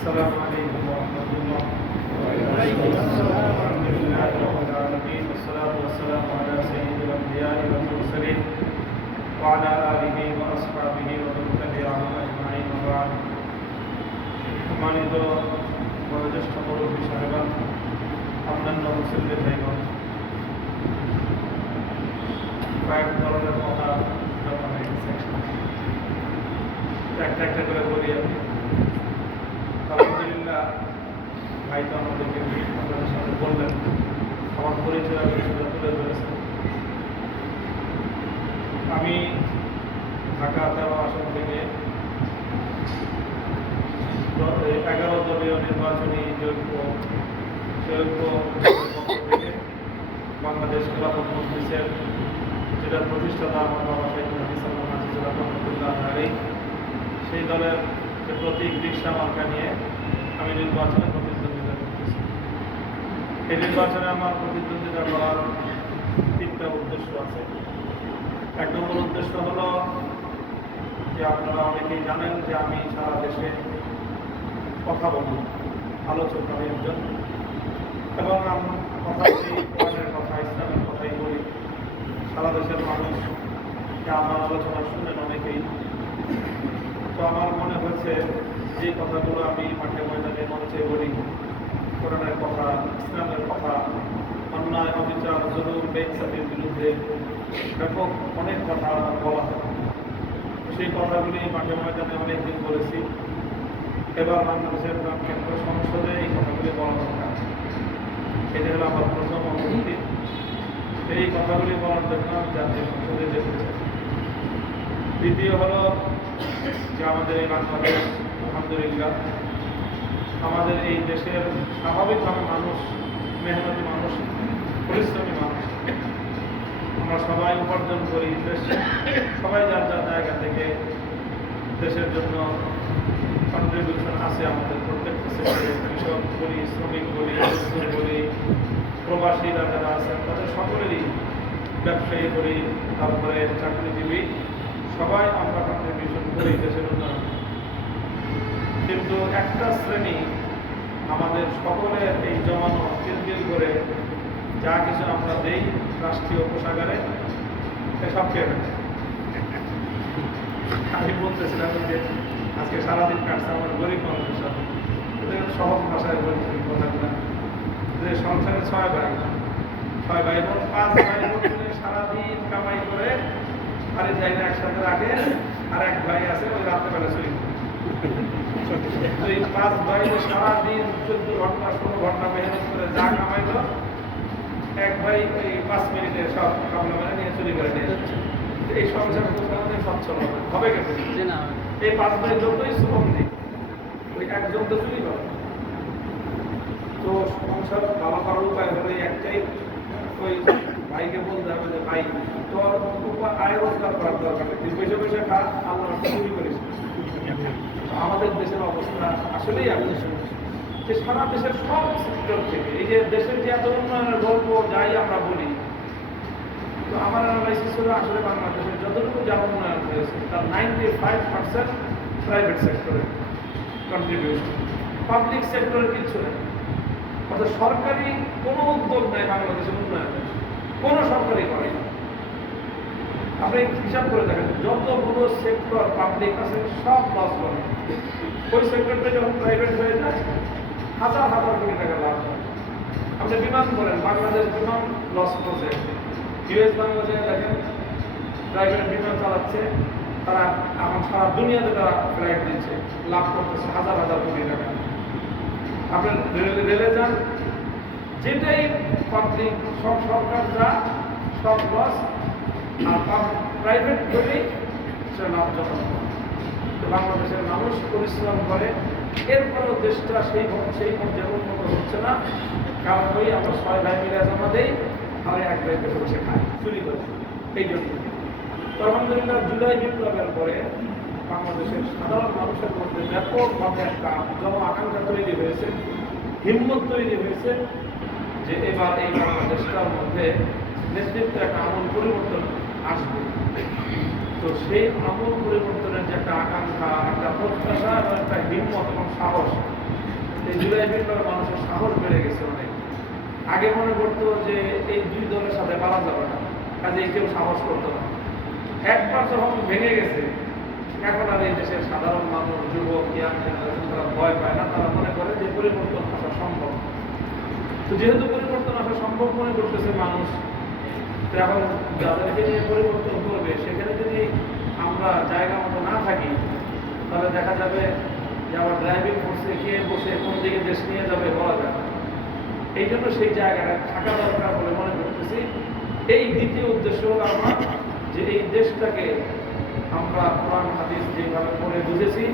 السلام عليكم ورحمة الله. وعليكم السلام. الحمد لله رب العالمين والصلاة والسلام على سيد الأنبياء والمرسلين وعلى آله وأصحابه ومن تبعهم أجمعين وبعد. সম্মানিত বয়োজ্যেষ্ঠ মুরব্বী সাহেবান, অন্যান্য মুসলিম ভাইগণ, কয়েক ধরনের কথা জমা হয়ে গেছে, একটা একটা করে বলি আমি। আলহামদুলিল্লাহ, ভাই তো আমাদেরকে আপনাদের সাথে বললেন, আমার পরিচয় আমি সেটা তুলে ধরেছেন। আমি ঢাকা 13 আসন থেকে 11 দলীয় নির্বাচনী যোগ্য থেকে বাংলাদেশ খেলাফত মজলিসের যেটা প্রতিষ্ঠাতা আমার বাবা সাইদুল হাদিস আল্লাহ আজিজুর রহমতুল্লাহ আলী, সেই দলের যে প্রতীক রিকশা মার্কা নিয়ে আমি নির্বাচনে প্রতিদ্বন্দ্বিতা করতেছি। এই নির্বাচনে আমার প্রতিদ্বন্দ্বিতা করার 3টা উদ্দেশ্য আছে। 1 নম্বর উদ্দেশ্য হলো যে আপনারা অনেকেই জানেন যে আমি সারা দেশে কথা বলি, আলোচক আমি একজন, এবং কথা বলি, কোরআনের কথা, ইসলামের কথাই বলি। সারা দেশের মানুষ আমার আলোচনা শুনেন অনেকেই। তো আমার মনে হয়েছে যে কথাগুলো আমি মাঠে ময়দানে মঞ্চে বলি, কোরআনের কথা, ইসলামের কথা, অন্যায় অবিচার জরুর বেইনসাফির বিরুদ্ধে ব্যাপক অনেক কথা বলা হয়। সেই কথাগুলি মাঠে ময়দানে অনেকদিন বলেছি। এবার বাংলাদেশের কেন্দ্র সংসদে এই কথাগুলি বলা দরকার। এটা হলো আমার প্রথম অনুভূতি। এই কথাগুলি বলার জন্য আমি জাতীয় সংসদে যেতে চাই। দ্বিতীয় হলো যে আমাদের এই বাংলাদেশ, আলহামদুলিল্লাহ, আমাদের এই দেশের স্বাভাবিকভাবে মানুষ মেহনতি মানুষ, পরিশ্রমী মানুষ। আমরা সবাই উপার্জন করি, সবাই যার যার জায়গা থেকে দেশের জন্য কন্ট্রিবিউশন আছে আমাদের প্রত্যেকটা সেক্টরে। কৃষক বলি, শ্রমিক বলি, মজদুর বলি, প্রবাসীরা যারা আছেন তাদের সকলেরই, ব্যবসায়ী বলি, তারপরে চাকরিজীবী, সবাই আমরা কন্ট্রিবিউশন করি দেশের উন্নয়ন। কিন্তু একটা শ্রেণী আমাদের সকলের এই জমানো কিলকিল করে যা কিছু আমরা দেই রাষ্ট্রীয় কোষাগারে, এসব কে ফেলে। আমি বলতেছিলাম যে আজকে সারাদিন কাটছে আমার গরিব মানুষের সাথে, সহজ ভাষায় বলছি কথাগুলো, যে সংসারে 6 ভাই বোন 5 ভাই বোন সারাদিন কামাই করে আরে জায়গা একসাথে রাখে, আর এক ভাই আছে ওই রাত্রেবেলা চুরি করে। ওই 5 ভাই সারাদিন 14 ঘন্টা 16 ঘন্টা মেহনত করে যা কামাইলো, এক ভাই ওই 5 মিনিটে সব কামলা মেরে নিয়ে চুরি করে নিয়ে যাচ্ছে। এই সংসার কোথাও সচ্ছল হবে কেন? এই 5 ভাই যতই শ্রম দিই, ওই একজন তো চুরি করে। তো সংসার ভালো করার উপায় হলো একটাই, ওই ভাইকে বলতে হবে যে ভাই তোর আয় রোজগার করার দরকার নেই, তুই বসে বসে খা, আল্লাহ চুরি করিস। আমাদের দেশের অবস্থা আসলেই যে সারা দেশের সব সেক্টর থেকে এই যে দেশের যে এত উন্নয়নের গল্প যাই আমরা বলি, তো আমার অ্যানালাইসিস হলো আসলে বাংলাদেশের যতটুকু যা উন্নয়ন হয়েছে তার 95% প্রাইভেট সেক্টরের কন্ট্রিবিউশন, পাবলিক সেক্টরের কিছু নেই। অর্থাৎ সরকারি কোনো উদ্যোগ নেই বাংলাদেশের উন্নয়নের, কোনো সরকারি করে না। আপনি হিসাব করে দেখেন, যতগুলো সেক্টর পাবলিক আছে সব লস করে। ওই সেক্টরটা যখন প্রাইভেট হয়ে যায় হাজার হাজার কোটি টাকা লাভ হয়। আপনি বিমান করেন, বাংলাদেশ বিমান লস প্রজেক্ট, ইউএস বাংলাদেশে দেখেন প্রাইভেট বিমান চালাচ্ছে, তারা এখন সারা দুনিয়াতে তারা ফ্লাইট দিচ্ছে, লাভ করতেছে হাজার হাজার কোটি টাকা। আপনার রেলে যান, যেটাই পাবলিক সব সরকার যা সব লস, আর প্রাইভেট হলেই সে লাভজনক। তো বাংলাদেশের মানুষ পরিশ্রম করে, এরপরেও দেশটা সেই পর্যায়ে উন্নত হচ্ছে না। কারণ ওই আমরা 6 ভাই মিলে জমা দেই, আর এক ভাই বসে খাই, চুরি করে। এই জন্য তো আলহামদুলিল্লাহ জুলাই বিপ্লবের পরে বাংলাদেশের সাধারণ মানুষের মধ্যে ব্যাপকভাবে একটা জন আকাঙ্ক্ষা তৈরি হয়েছে, হিম্মত তৈরি হয়েছে যে এবার এই বাংলাদেশটার মধ্যে নেতৃত্বে একটা আমূল পরিবর্তন আসবে। তো সেই আমূল পরিবর্তনের যে একটা আকাঙ্ক্ষা, একটা প্রত্যাশা এবং একটা হিম্মত এবং সাহস, এই জুলাই বিপ্লবের মানুষের সাহস বেড়ে গেছে অনেক। আগে মনে করতো যে এই দুই দলের সাথে পারা যাবে না, কাজে কেউ সাহস করতো না। একবার যখন ভেঙে গেছে, এখন আর এই দেশের সাধারণ মানুষ, যুবক, ইয়াং জেনারেশন তারা ভয় পায় না। তারা মনে করে যে পরিবর্তন আসা সম্ভব। তো যেহেতু পরিবর্তন আসা সম্ভব মনে করতেছে মানুষ, তো এখন যাদেরকে নিয়ে পরিবর্তন করবে সেখানে যদি আমরা জায়গা মতো না থাকি, তাহলে দেখা যাবে যে আবার ড্রাইভিং ফোর্সে কে বসে কোন দিকে দেশ নিয়ে যাবে বলা যায় না। এই জন্য সেই জায়গাটা থাকা দরকার বলে মনে করতেছি। এই দ্বিতীয় উদ্দেশ্য হলো আমার, যে এই দেশটাকে আমরা কোরআন হাদিস যেভাবে পড়ে বুঝেছি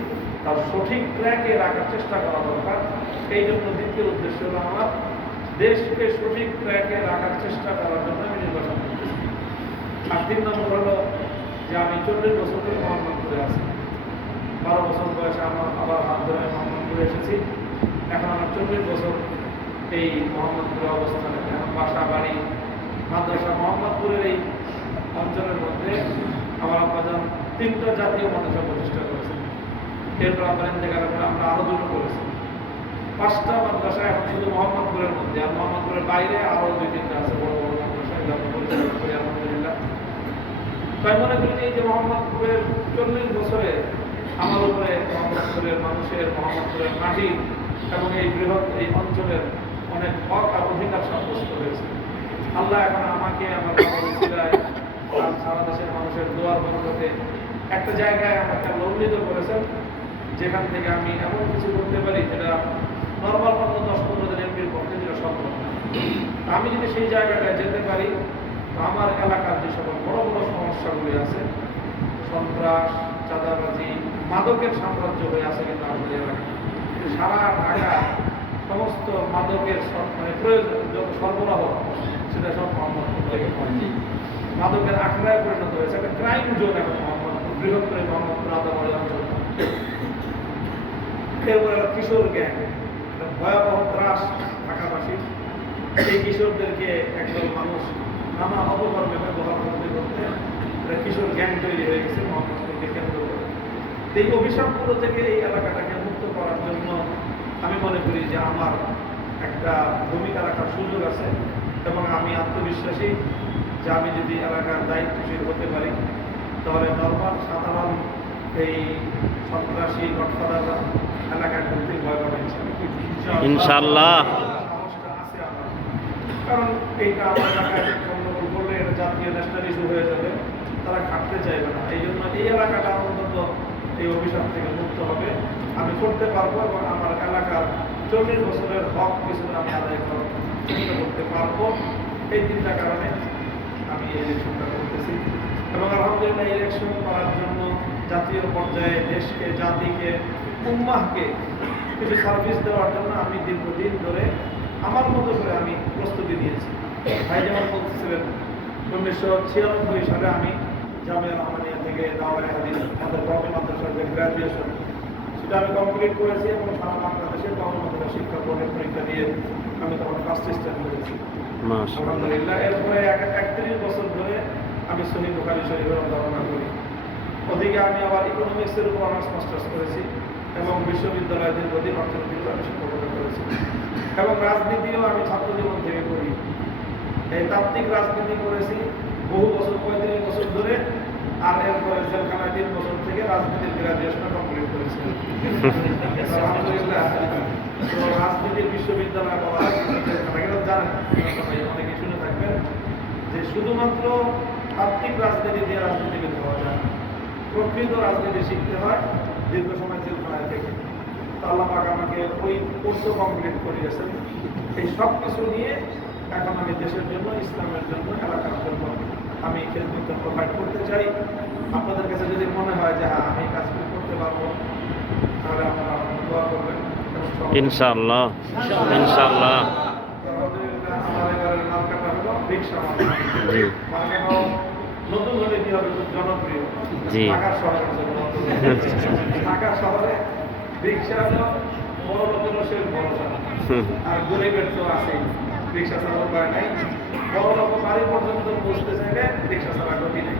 তার সঠিক ট্র্যাকে রাখার চেষ্টা করা দরকার। এই জন্য দ্বিতীয় উদ্দেশ্য হলো আমার, দেশকে সঠিক ট্র্যাকে রাখার চেষ্টা করার জন্য আমি নির্বাচন করতেছি। আর 3 নম্বর হলো যে আমি 40 বছর ধরে মোহাম্মদপুরে আছি। 12 বছর বয়সে আমার আবার হাত ধরে মোহাম্মদপুরে এসেছি। এখন আমার 40 বছর এই মোহাম্মদপুরে অবস্থানে। এখন বাসা, বাড়ি, মাদ্রাসা মোহাম্মদপুরের এই অঞ্চলের মধ্যে আমার আব্বাজান 3টা জাতীয় মাদ্রাসা প্রতিষ্ঠা করেছেন। এরপর আমার ইন্তেকালের পরে আমরা আরো 2টো করেছি। 5টা মাদ্রাসা এখন শুধু মোহাম্মদপুরের মধ্যে, আর মোহাম্মদপুরের বাইরে আরো 2-3টা আছে বড় বড় মাদ্রাসা, এগুলো আমরা পরিচালনা করি আলহামদুলিল্লাহ। তাই মনে করি এই যে মোহাম্মদপুরের 40 বছরে আমার উপরে মোহাম্মদপুরের মানুষের, মোহাম্মদপুরের মাটি এবং এই বৃহৎ এই অঞ্চলের অনেক হক আর অধিকার সাব্যস্ত হয়েছে। আল্লাহ এখন আমাকে আমার সারা দেশের মানুষের দোয়ার বরকতে একটা জায়গায় আমাকে লজ্জিত করেছেন, যেখান থেকে আমি এমন কিছু করতে পারি যেটা নর্মাল কোনো 10-15 জন এমপির পক্ষে যেটা সম্ভব না। আমি যদি সেই জায়গাটায় যেতে পারি, আমার এলাকার যে সকল বড় বড় সমস্যাগুলি আছে, সন্ত্রাস, চাঁদাবাজি, মাদকের সাম্রাজ্য হয়ে আছে কিন্তু আমাদের এলাকায়, সারা ঢাকা সমস্ত মাদকের মানে প্রয়োজন যত সরবরাহ সেটা সব মোহাম্মদপুর থেকে হয়। মাদকের আখড়ায় পরিণত হয়েছে, একটা ক্রাইম জোন এখন মোহাম্মদপুর, বৃহত্তর মোহাম্মদপুর আদাবাড়ি অঞ্চল। এরপরে কিশোর গ্যাং, একটা ভয়াবহ ত্রাস ঢাকাবাসী। এই কিশোরদেরকে একদল মানুষ নানা অপকর্মে ব্যবহার করতে করতে একটা কিশোর গ্যাং তৈরি হয়ে গেছে মোহাম্মদপুরকে কেন্দ্র করে। এই অভিশাপগুলো থেকে এই এলাকাটাকে মুক্ত করার জন্য আমি মনে করি যে আমার একটা ভূমিকা রাখার সুযোগ আছে, এবং আমি আত্মবিশ্বাসী যে আমি যদি এলাকার দায়িত্বশীল হতে পারি, তাহলে নর্মাল সাধারণ এই সন্ত্রাসী গঠফাদাররা এলাকায় করতে ভয় পাবে ইনশাআল্লাহ। সাহসটা আছে আমার, কারণ এইটা আমার এলাকায় গণ্ডগোল করলে এটা জাতীয় ন্যাশনাল ইস্যু হয়ে যাবে, তারা খাটতে চাইবে না। এই জন্য এই এলাকাটা অন্তত এই অভিশাপ থেকে মুক্ত হবে, আমি করতে পারবো, এবং আমার এলাকার 40 বছরের হক কিছু আমি আদায় করার চেষ্টা করতে পারবো। এই 3টা কারণে আমি এই ইলেকশনটা করতেছি। এবং আলহামদুলিল্লাহ ইলেকশন করার জন্য জাতীয় পর্যায়ে দেশকে, জাতিকে, উম্মাহকে কিছু সার্ভিস দেওয়ার জন্য আমি দীর্ঘদিন ধরে আমার মতো করে আমি প্রস্তুতি নিয়েছি। ভাই যেমন বলতেছিলেন 1996 সালে আমি জামিয়া রহমানিয়া থেকে দাওরায়ে হাদিস আমাদের কওমি মাদ্রাসার যে গ্র্যাজুয়েশন সেটা আমি কমপ্লিট করেছি, এবং সারা বাংলাদেশের কওমি মাদ্রাসা শিক্ষা বোর্ডের পরীক্ষা দিয়ে আমি তখন ফার্স্ট স্ট্যান্ড করেছি আলহামদুলিল্লাহ। এরপরে 31 বছর ধরে আমি সহিহ বুখারী শরীফের অধ্যয়ন করি। ওদিকে আমি আবার ইকোনমিক্সের উপর অনার্স মাস্টার্স করেছি, এবং বিশ্ববিদ্যালয়ে দীর্ঘদিন অর্থনীতিতে আমি শিক্ষকতা করেছি, এবং রাজনীতিও আমি ছাত্র জীবন থেকে করি। এই তাত্ত্বিক রাজনীতি করেছি বহু বছর, 35 বছর ধরে। আর এরপরে জেলখানায় 3 বছর থেকে রাজনীতির গ্রাজুয়েশন কমপ্লিট করেছি আলহামদুলিল্লাহ। তো রাজনীতির বিশ্ববিদ্যালয় বলা হয়, জানেন অনেকে শুনে থাকবেন যে শুধুমাত্র তাত্ত্বিক রাজনীতি দিয়ে রাজনীতিবিদ হওয়া যায় না, প্রকৃত রাজনীতি শিখতে হয় দীর্ঘ সময় জেলখানায় থেকে। তো আল্লাহ পাক আমাকে ওই কোর্সও কমপ্লিট করিয়েছেন। এই সব কিছু নিয়ে এখন আমি দেশের জন্য, ইসলামের জন্য, এলাকার জন্য আমি খেদমত প্রোভাইড করতে চাই। আপনাদের কাছে যদি মনে হয় যে হ্যাঁ আমি কাজগুলো করতে পারবো, তাহলে আপনারা দোয়া করবেন ইনশাআল্লাহ। ইনশাআল্লাহ। আমার এবারের মার্কাটা হলো রিক্সা জি মার্কাটাও নতুন হলে কি হবে, খুব জনপ্রিয় জি। ঢাকার শহরের জন্য। ঢাকা শহরে রিক্সা বড় লোকেরও সে ভরসা, আর গরিবের তো আছেই, রিক্সা ছাড়া উপায় নাই। বড় লোক বাড়ি পর্যন্ত বসতে চাইলে রিক্সা ছাড়া গতি নেই।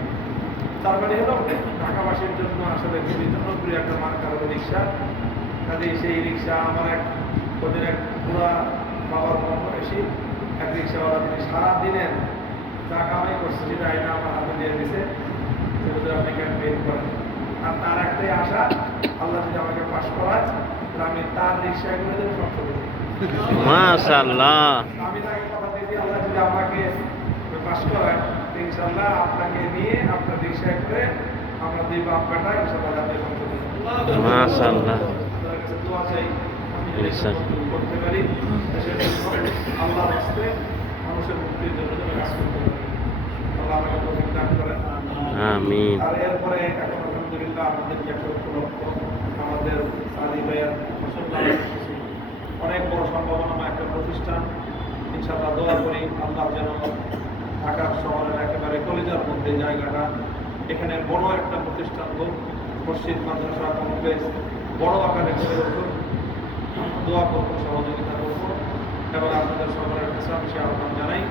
তার মানে হলো ঢাকাবাসীর জন্য আসলে খুবই জনপ্রিয় একটা মার্কা হলো রিক্সা। কাজে সেই রিক্সা আমার এক ওদের এক পুরা বাবার কম বয়সী এক রিক্সাওয়ালা, তিনি সারাদিনের যা কামাই করছে সেটা আইনা আমার হাতে দিয়ে দিছে, সেগুলো আপনি ক্যাম্পেইন করেন। আর তার একটাই আশা, আল্লাহ যদি আমাকে পাশ করায় তাহলে আমি তার রিক্সায় করে দেবো সংসদে। মাশাআল্লাহ। আমি তাকে কথা দিয়েছি, আল্লাহ যদি আমাকে পাশ করায় ইনশাআল্লাহ আপনাকে নিয়ে আপনার রিক্সায় করে আমরা দুই বাপ বেটা ইনশাআল্লাহ জাতীয় সংসদে। মাশাআল্লাহ। আপনার কাছে দোয়া চাই, আমি যদি ইনশাআল্লাহ। কতটুকু করতে পারি দেশের জন্য, আল্লাহর রাস্তে মানুষের মুক্তির জন্য যেন কাজ করতে পারি। আল্লাহ আমাকে তৌফিক দান করেন। আমিন। আর এরপরে এখন আলহামদুলিল্লাহ আমাদের যে একটা উপলক্ষ, আমাদের সাদি ভাইয়ের মুসলমান অনেক বড় সম্ভাবনাময় একটা প্রতিষ্ঠান। ইনশাআল্লাহ দোয়া করি আল্লাহ যেন ঢাকা শহরের একেবারে কলিজার মধ্যে জায়গাটা, এখানে বড় একটা প্রতিষ্ঠান হোক, মসজিদ মাদ্রাসা কমপ্লেক্স বড় আকারে গড়ে উঠুক। দোয়া করবো, সহযোগিতা করবো এবং আপনাদের সকলের কাছে আমি সে আহ্বান জানাই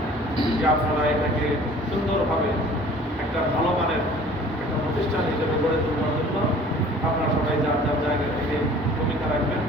যে আপনারা এটাকে সুন্দরভাবে একটা ভালো মানের একটা প্রতিষ্ঠান হিসেবে গড়ে তোলার জন্য আপনারা সবাই যার যার জায়গা থেকে ভূমিকা রাখবেন।